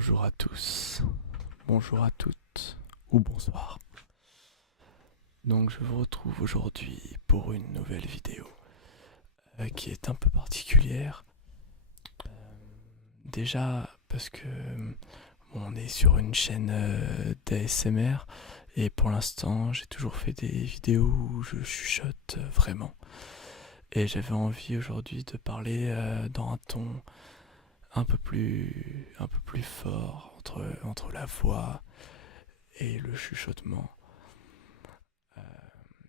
Bonjour à tous, bonjour à toutes, ou bonsoir. Donc je vous retrouve aujourd'hui pour une nouvelle vidéo qui est un peu particulière. Déjà parce que on est sur une chaîne d'ASMR et pour l'instant j'ai toujours fait des vidéos où je chuchote vraiment. Et j'avais envie aujourd'hui de parler dans un ton un peu plus fort entre la voix et le chuchotement. Euh,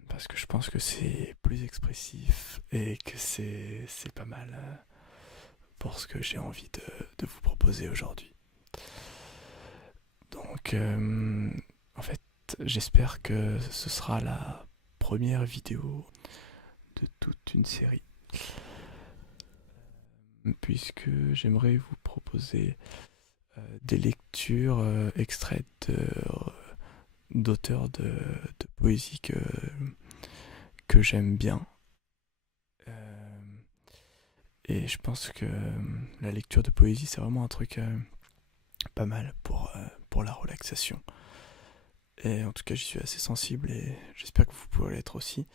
Parce que je pense que c'est plus expressif et que c'est pas mal pour ce que j'ai envie de vous proposer aujourd'hui. Donc, en fait, j'espère que ce sera la première vidéo de toute une série, puisque j'aimerais vous proposer des lectures extraites d'auteurs de poésie que j'aime bien. Et je pense que la lecture de poésie, c'est vraiment un truc pas mal pour la relaxation. Et en tout cas, j'y suis assez sensible et j'espère que vous pouvez l'être aussi.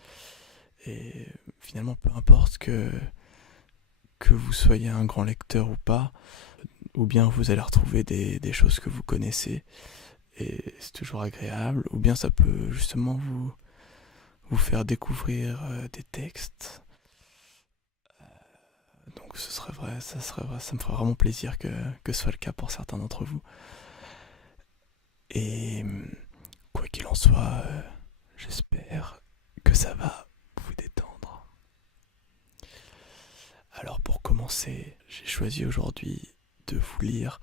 Et finalement, peu importe que vous soyez un grand lecteur ou pas, ou bien vous allez retrouver des choses que vous connaissez et c'est toujours agréable, ou bien ça peut justement vous faire découvrir des textes. Donc ce serait vrai, ça me ferait vraiment plaisir que ce soit le cas pour certains d'entre vous. Et quoi qu'il en soit, j'espère que ça va vous détendre. Alors pour commencer, j'ai choisi aujourd'hui de vous lire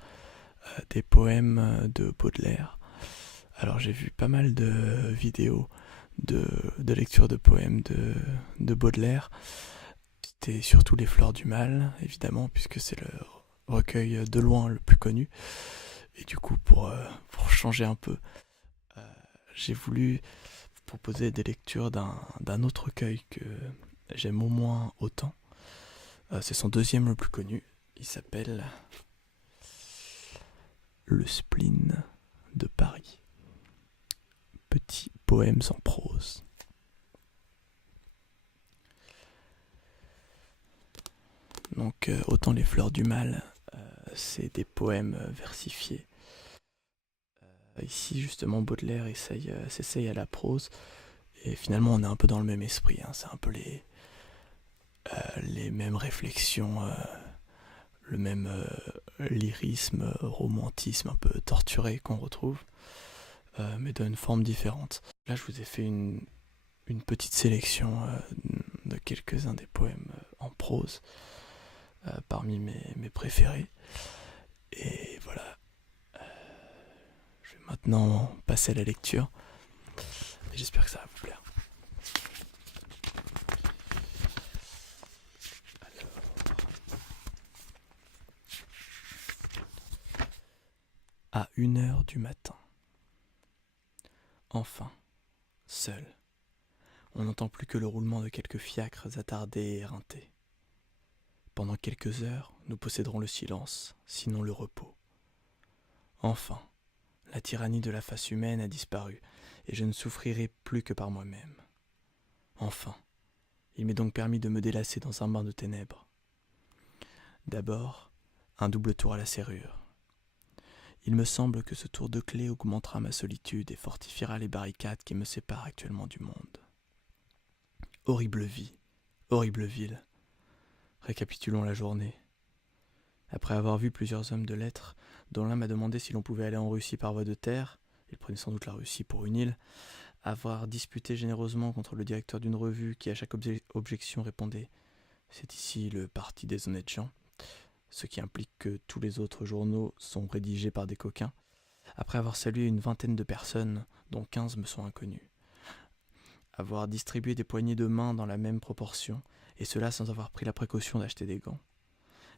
des poèmes de Baudelaire. Alors j'ai vu pas mal de vidéos de lecture de poèmes de Baudelaire. C'était surtout Les Fleurs du Mal, évidemment, puisque c'est le recueil de loin le plus connu. Et du coup, pour changer un peu, j'ai voulu vous proposer des lectures d'un autre recueil que j'aime au moins autant. C'est son deuxième le plus connu. Il s'appelle Le spleen de Paris. Petits poèmes en prose. Donc autant Les Fleurs du Mal, c'est des poèmes versifiés. Ici justement Baudelaire s'essaye à la prose et finalement on est un peu dans le même esprit. C'est un peu les mêmes réflexions, le même lyrisme, romantisme un peu torturé qu'on retrouve, mais d'une forme différente. Là je vous ai fait une petite sélection de quelques-uns des poèmes en prose parmi mes préférés. Et voilà, je vais maintenant passer à la lecture et j'espère que ça va vous plaire. À 1 heure du matin. Enfin, seul. On n'entend plus que le roulement de quelques fiacres attardés et éreintés. Pendant quelques heures, nous posséderons le silence, sinon le repos. Enfin, la tyrannie de la face humaine a disparu, et je ne souffrirai plus que par moi-même. Enfin, il m'est donc permis de me délasser dans un bain de ténèbres. D'abord, un double tour à la serrure. Il me semble que ce tour de clé augmentera ma solitude et fortifiera les barricades qui me séparent actuellement du monde. Horrible vie, horrible ville. Récapitulons la journée. Après avoir vu plusieurs hommes de lettres, dont l'un m'a demandé si l'on pouvait aller en Russie par voie de terre, il prenait sans doute la Russie pour une île, avoir disputé généreusement contre le directeur d'une revue qui à chaque objection répondait « C'est ici le parti des honnêtes gens », ce qui implique que tous les autres journaux sont rédigés par des coquins, après avoir salué une vingtaine de personnes, dont 15 me sont inconnues. Avoir distribué des poignées de main dans la même proportion, et cela sans avoir pris la précaution d'acheter des gants.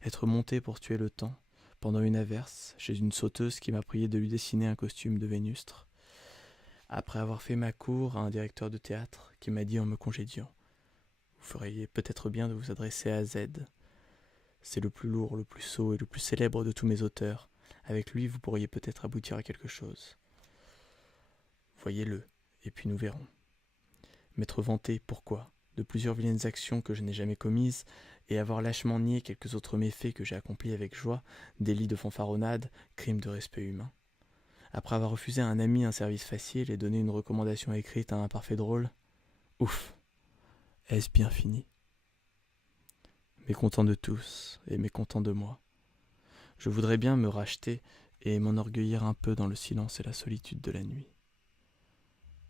Être monté pour tuer le temps, pendant une averse, chez une sauteuse qui m'a prié de lui dessiner un costume de Vénustre. Après avoir fait ma cour à un directeur de théâtre qui m'a dit en me congédiant « Vous feriez peut-être bien de vous adresser à Z. C'est le plus lourd, le plus sot et le plus célèbre de tous mes auteurs, Avec lui, vous pourriez peut-être aboutir à quelque chose. Voyez-le, et puis nous verrons. M'être vanté, pourquoi, de plusieurs vilaines actions que je n'ai jamais commises, et avoir lâchement nié quelques autres méfaits que j'ai accomplis avec joie, délits de fanfaronnade, crimes de respect humain. Après avoir refusé à un ami un service facile et donné une recommandation écrite à un parfait drôle, ouf, est-ce bien fini? Mécontent de tous, et mécontent de moi. Je voudrais bien me racheter et m'enorgueillir un peu dans le silence et la solitude de la nuit.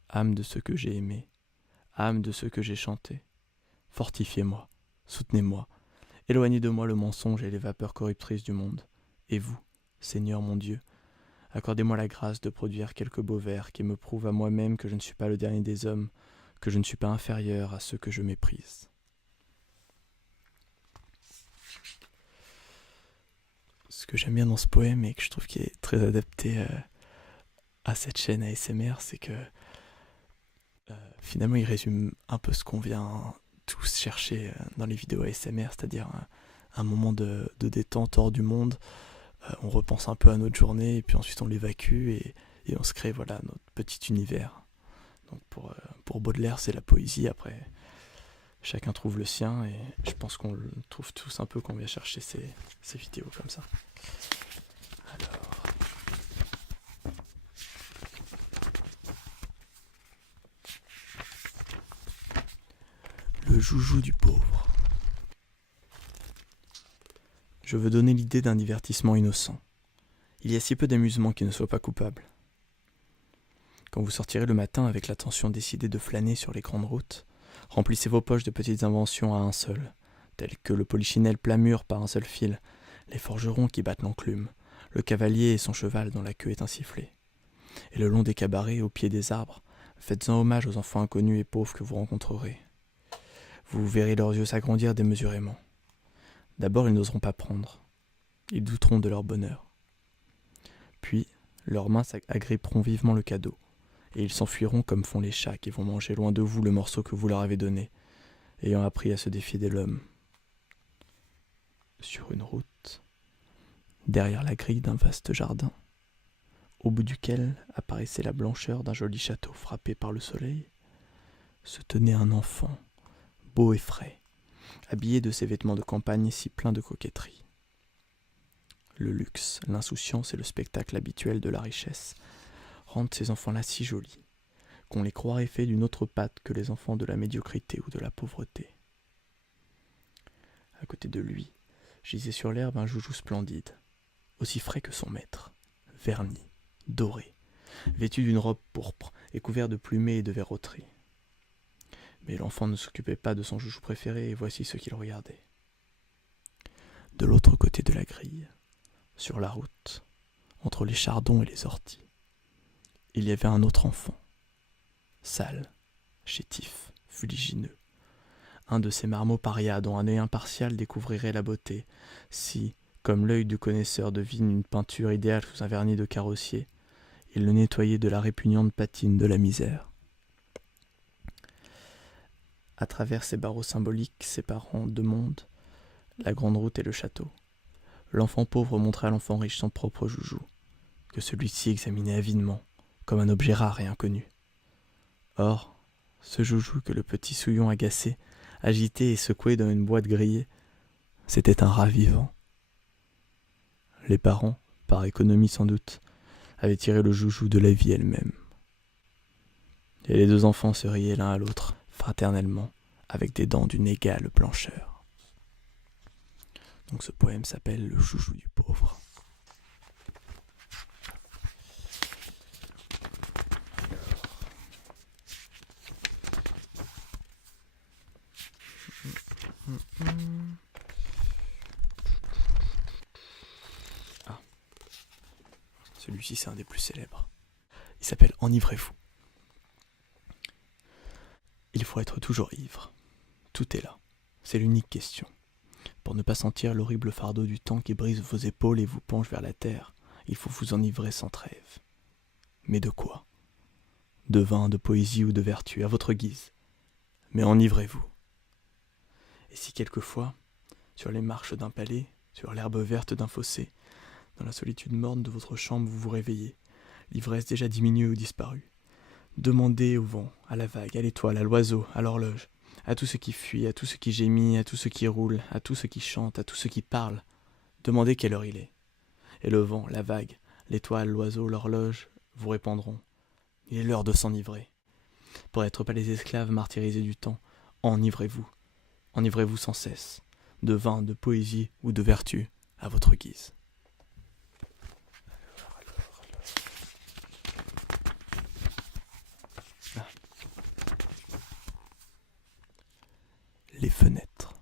Âme de ceux que j'ai aimés, âme de ceux que j'ai chantés, fortifiez-moi, soutenez-moi, éloignez de moi le mensonge et les vapeurs corruptrices du monde. Et vous, Seigneur mon Dieu, accordez-moi la grâce de produire quelques beaux vers qui me prouvent à moi-même que je ne suis pas le dernier des hommes, que je ne suis pas inférieur à ceux que je méprise. Ce que j'aime bien dans ce poème et que je trouve qui est très adapté à cette chaîne ASMR, c'est que finalement il résume un peu ce qu'on vient tous chercher dans les vidéos ASMR, c'est-à-dire un moment de détente hors du monde. On repense un peu à notre journée et puis ensuite on l'évacue et on se crée voilà, notre petit univers. Donc pour Baudelaire, c'est la poésie. Après, chacun trouve le sien et je pense qu'on le trouve tous un peu quand on vient chercher ces vidéos comme ça. Alors, le joujou du pauvre. Je veux donner l'idée d'un divertissement innocent. Il y a si peu d'amusement qui ne soit pas coupable. Quand vous sortirez le matin avec l'intention décidée de flâner sur les grandes routes, remplissez vos poches de petites inventions à un seul, telles que le polichinelle plat mûr par un seul fil, les forgerons qui battent l'enclume, le cavalier et son cheval dont la queue est un sifflet. Et le long des cabarets, au pied des arbres, faites-en hommage aux enfants inconnus et pauvres que vous rencontrerez. Vous verrez leurs yeux s'agrandir démesurément. D'abord, ils n'oseront pas prendre. Ils douteront de leur bonheur. Puis, leurs mains agripperont vivement le cadeau, et ils s'enfuiront comme font les chats qui vont manger loin de vous le morceau que vous leur avez donné, ayant appris à se défier de l'homme. Sur une route, derrière la grille d'un vaste jardin, au bout duquel apparaissait la blancheur d'un joli château frappé par le soleil, se tenait un enfant, beau et frais, habillé de ses vêtements de campagne si pleins de coquetterie. Le luxe, l'insouciance et le spectacle habituel de la richesse rendent ces enfants-là si jolis qu'on les croirait faits d'une autre pâte que les enfants de la médiocrité ou de la pauvreté. À côté de lui, gisait sur l'herbe un joujou splendide, aussi frais que son maître, verni, doré, vêtu d'une robe pourpre et couvert de plumées et de verroteries. Mais l'enfant ne s'occupait pas de son joujou préféré et voici ce qu'il regardait. De l'autre côté de la grille, sur la route, entre les chardons et les orties, il y avait un autre enfant, sale, chétif, fuligineux, un de ces marmots parias dont un œil impartial découvrirait la beauté, si, comme l'œil du connaisseur devine une peinture idéale sous un vernis de carrossier, il le nettoyait de la répugnante patine de la misère. À travers ces barreaux symboliques séparant deux mondes, la grande route et le château, l'enfant pauvre montrait à l'enfant riche son propre joujou, que celui-ci examinait avidement, comme un objet rare et inconnu. Or, ce joujou que le petit souillon agacé, agité et secoué dans une boîte grillée, c'était un rat vivant. Les parents, par économie sans doute, avaient tiré le joujou de la vie elle-même. Et les deux enfants se riaient l'un à l'autre, fraternellement, avec des dents d'une égale blancheur. Donc ce poème s'appelle Le joujou du pauvre. Ah, celui-ci c'est un des plus célèbres. Il s'appelle Enivrez-vous. Il faut être toujours ivre. Tout est là. C'est l'unique question. Pour ne pas sentir l'horrible fardeau du temps qui brise vos épaules et vous penche vers la terre, il faut vous enivrer sans trêve. Mais de quoi? De vin, de poésie ou de vertu, à votre guise. Mais enivrez-vous. Et si quelquefois, sur les marches d'un palais, sur l'herbe verte d'un fossé, Dans la solitude morne de votre chambre, vous vous réveillez, l'ivresse déjà diminuée ou disparue. Demandez au vent, à la vague, à l'étoile, à l'oiseau, à l'horloge, à tout ce qui fuit, à tout ce qui gémit, à tout ce qui roule, à tout ce qui chante, à tout ce qui parle. Demandez quelle heure il est. Et le vent, la vague, l'étoile, l'oiseau, l'horloge vous répondront. Il est l'heure de s'enivrer. Pour n'être pas les esclaves martyrisés du temps, enivrez-vous. Enivrez-vous sans cesse, de vin, de poésie ou de vertu, à votre guise. Ah. Les fenêtres.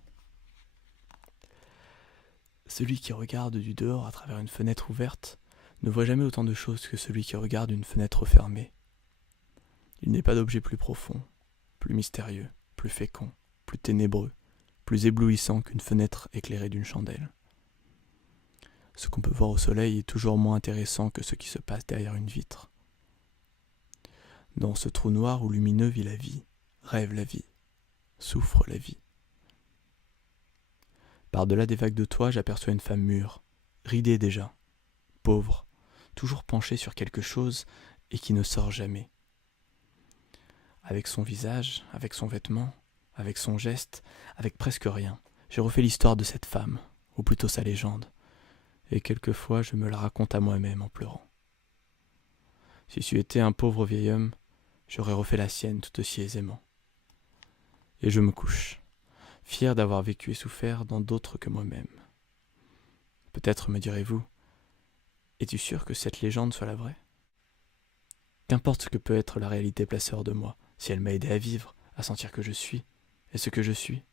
Celui qui regarde du dehors à travers une fenêtre ouverte ne voit jamais autant de choses que celui qui regarde une fenêtre fermée. Il n'est pas d'objet plus profond, plus mystérieux, plus fécond, plus ténébreux, plus éblouissant qu'une fenêtre éclairée d'une chandelle. Ce qu'on peut voir au soleil est toujours moins intéressant que ce qui se passe derrière une vitre. Dans ce trou noir ou lumineux vit la vie, rêve la vie, souffre la vie. Par-delà des vagues de toit, j'aperçois une femme mûre, ridée déjà, pauvre, toujours penchée sur quelque chose et qui ne sort jamais. Avec son visage, avec son vêtement, avec son geste, avec presque rien, j'ai refait l'histoire de cette femme, ou plutôt sa légende, et quelquefois je me la raconte à moi-même en pleurant. Si c'eût été un pauvre vieil homme, j'aurais refait la sienne tout aussi aisément. Et je me couche, fier d'avoir vécu et souffert dans d'autres que moi-même. Peut-être me direz-vous, es-tu sûr que cette légende soit la vraie ? Qu'importe ce que peut être la réalité placée hors de moi, si elle m'a aidé à vivre, à sentir que je suis, et ce que je suis.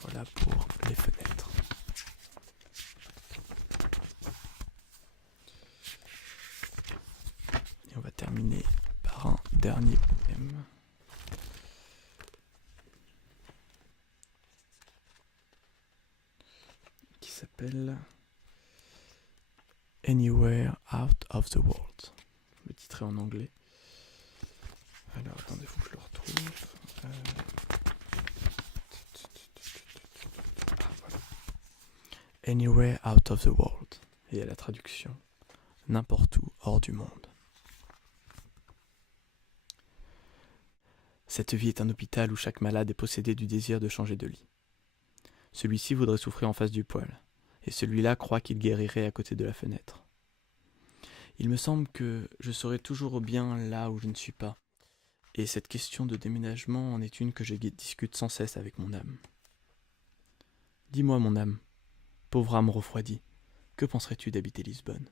Voilà pour les fenêtres. Et on va terminer par un dernier poème. Qui s'appelle Anywhere Out of the World. Le titre est en anglais. Alors attendez, faut que je le retrouve. Voilà. Anywhere Out of the World. Et à la traduction, n'importe où hors du monde. Cette vie est un hôpital où chaque malade est possédé du désir de changer de lit. Celui-ci voudrait souffrir en face du poêle, et celui-là croit qu'il guérirait à côté de la fenêtre. Il me semble que je serai toujours bien là où je ne suis pas, et cette question de déménagement en est une que je discute sans cesse avec mon âme. Dis-moi, mon âme, pauvre âme refroidie, que penserais-tu d'habiter Lisbonne ?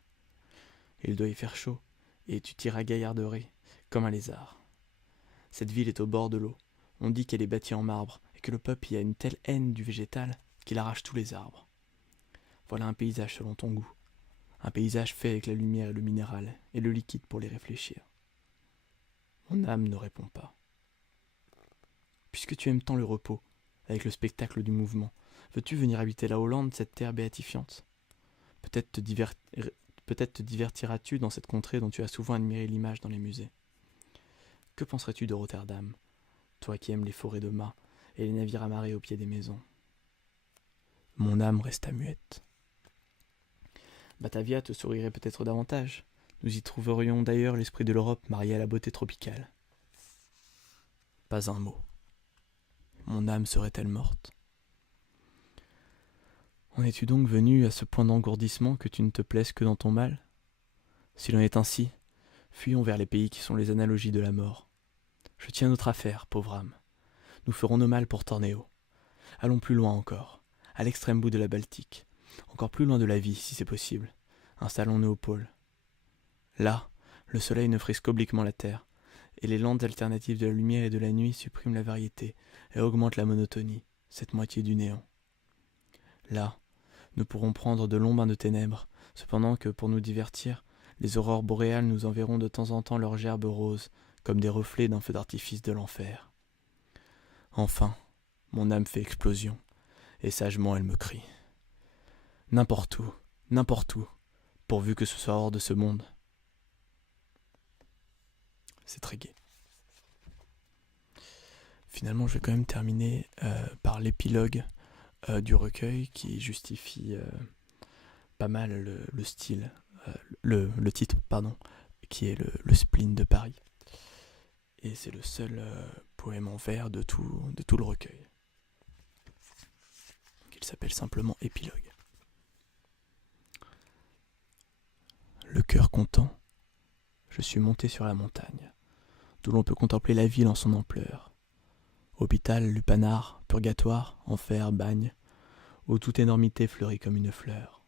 Il doit y faire chaud, et tu t'iras gaillarderais, comme un lézard. Cette ville est au bord de l'eau, on dit qu'elle est bâtie en marbre, et que le peuple y a une telle haine du végétal qu'il arrache tous les arbres. Voilà un paysage selon ton goût, un paysage fait avec la lumière et le minéral, et le liquide pour les réfléchir. Mon âme ne répond pas. Puisque tu aimes tant le repos, avec le spectacle du mouvement, veux-tu venir habiter la Hollande, cette terre béatifiante ? Peut-être te divertiras-tu dans cette contrée dont tu as souvent admiré l'image dans les musées. Que penserais-tu de Rotterdam, toi qui aimes les forêts de mâts et les navires amarrés au pied des maisons ? Mon âme resta muette. Batavia te sourirait peut-être davantage. Nous y trouverions d'ailleurs l'esprit de l'Europe marié à la beauté tropicale. Pas un mot. Mon âme serait-elle morte ? En es-tu donc venu à ce point d'engourdissement que tu ne te plaises que dans ton mal ? S'il en est ainsi, fuyons vers les pays qui sont les analogies de la mort. Je tiens notre affaire, pauvre âme. Nous ferons nos malles pour Tornéo. Allons plus loin encore, à l'extrême bout de la Baltique, encore plus loin de la vie, si c'est possible. Installons-nous au pôle. Là, le soleil ne frise qu'obliquement la terre, et les lentes alternatives de la lumière et de la nuit suppriment la variété et augmentent la monotonie, cette moitié du néant. Là, nous pourrons prendre de longs bains de ténèbres, cependant que, pour nous divertir, les aurores boréales nous enverront de temps en temps leurs gerbes roses, comme des reflets d'un feu d'artifice de l'enfer. Enfin, mon âme fait explosion, et sagement elle me crie. N'importe où, pourvu que ce soit hors de ce monde. C'est très gai. Finalement, je vais quand même terminer par l'épilogue du recueil qui justifie pas mal le style, le titre, pardon, qui est le spleen de Paris. Et c'est le seul poème en vers de tout le recueil. Il s'appelle simplement Épilogue. Le cœur content, je suis monté sur la montagne, d'où l'on peut contempler la ville en son ampleur. Hôpital, lupanar, purgatoire, enfer, bagne, où toute énormité fleurit comme une fleur.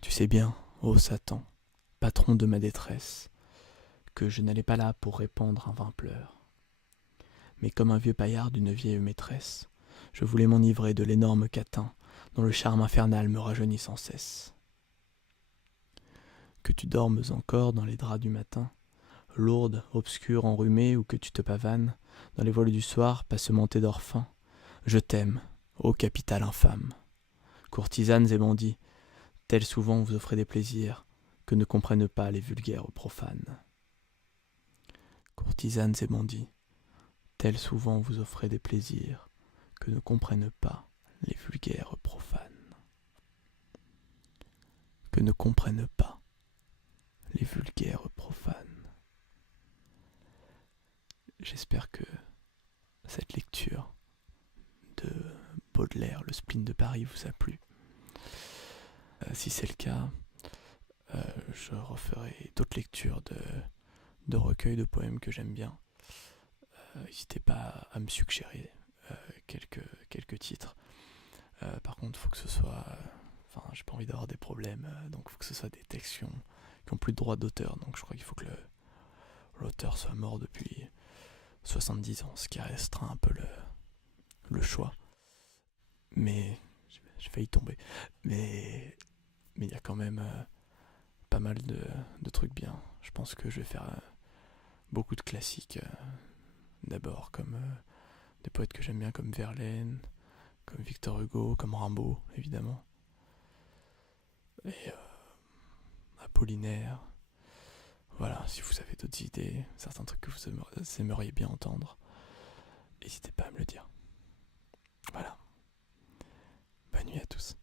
Tu sais bien, ô Satan, patron de ma détresse, que je n'allais pas là pour répandre un vain pleur. Mais comme un vieux paillard d'une vieille maîtresse, je voulais m'enivrer de l'énorme catin dont le charme infernal me rajeunit sans cesse. Que tu dormes encore dans les draps du matin, lourde, obscure, enrhumée, ou que tu te pavanes dans les voiles du soir, passementé d'or fin, je t'aime, ô capitale infâme. Courtisanes et bandits, tels souvent vous offrez des plaisirs que ne comprennent pas les vulgaires profanes. Courtisanes et bandits, tels souvent vous offrez des plaisirs que ne comprennent pas les vulgaires profanes. Que ne comprennent pas les vulgaires profanes. J'espère que cette lecture de Baudelaire, le spleen de Paris, vous a plu. Si c'est le cas, je referai d'autres lectures de recueils de poèmes que j'aime bien. N'hésitez pas à me suggérer quelques titres. Par contre, il faut que ce soit... j'ai pas envie d'avoir des problèmes, donc il faut que ce soit des textes qui ont plus de droits d'auteur. Donc je crois qu'il faut que l'auteur soit mort depuis 70 ans, ce qui restreint un peu le choix. Mais j'ai failli tomber. Mais il y a quand même pas mal de trucs bien. Je pense que je vais faire beaucoup de classiques. D'abord, comme des poètes que j'aime bien, comme Verlaine, comme Victor Hugo, comme Rimbaud, évidemment. Et Apollinaire. Voilà, si vous avez d'autres idées, certains trucs que vous aimeriez bien entendre, n'hésitez pas à me le dire. Voilà. Bonne nuit à tous.